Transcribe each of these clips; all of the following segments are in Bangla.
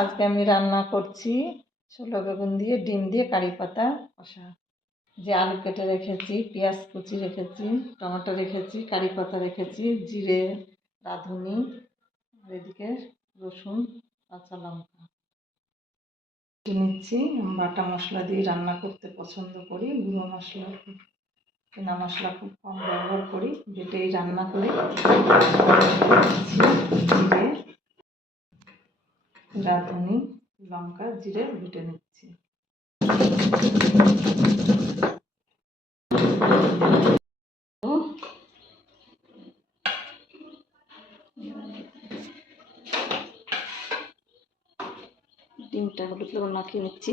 আজকে আমি রান্না করছি ছোলা বেগুন দিয়ে, ডিম দিয়ে, কারি পাতা, কষা। যে আলু কেটে রেখেছি, পেঁয়াজ কুচি রেখেছি, টমেটো রেখেছি, কারি পাতা রেখেছি, জিরে, রাঁধুনি এদিকে রসুন, কাঁচা লঙ্কা। নিচ্ছি, বাটা মশলা দিয়ে রান্না করতে পছন্দ করি, গুঁড়ো মশলা কেনা মশলা খুব কম ব্যবহার করি যেটাই রান্না করি। রাঁধুনি লঙ্কা জিরে বেটে নিচ্ছি। ডিমটা হলুদ লবণ মাখিয়ে নিচ্ছি।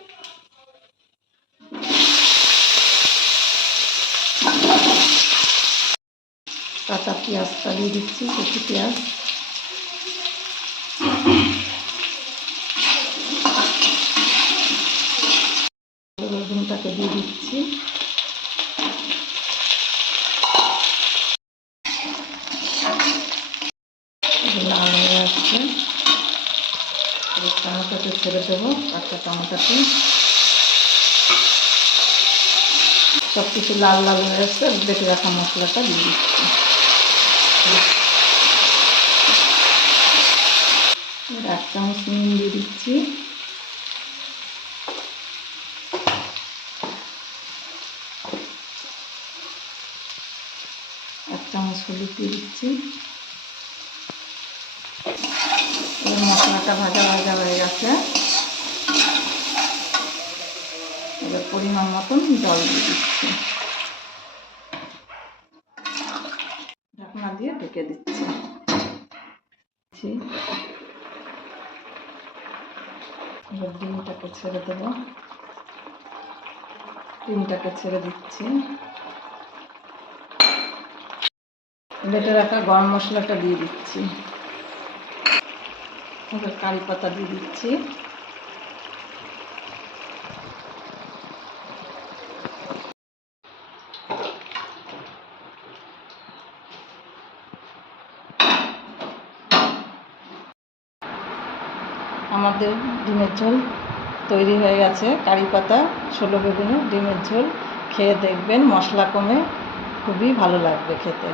কাঁচা পেঁয়াজটা দিয়ে দিচ্ছি কুচি পেঁয়াজ। রসুনটাকে দিয়ে দিচ্ছি। লাল হয়ে আসছে। টমেটোকে ছেড়ে দেবো কাঁচা টমেটোকে সব কিছু লাল লাল হয়ে আসছে, বেটে রাখা মশলাটা দিয়ে দিচ্ছি এবার এক চামচ নুন দিয়ে দিচ্ছি এক চামচ হলুদ দিচ্ছি। এবার মশলাটা ভাজা ভাজা হয়ে গেছে। এবার পরিমাণ মতন জল দিয়ে দিচ্ছি। ঢাকনা দিয়ে ঢেকে দিচ্ছি। এবার ডিমটাকে ছেড়ে দেবো। ডিমটাকে ছেড়ে দিচ্ছি। বেটে রাখা গরম মশলাটা দিয়ে দিচ্ছি। কারি পাতা দিয়ে দিচ্ছি। আমাদের ডিমের ঝোল তৈরি হয়ে গেছে। কারি পাতা ষোলো বেগুনের ডিমের ঝোল, খেয়ে দেখবেন মশলা কমে খুবই ভালো লাগবে খেতে।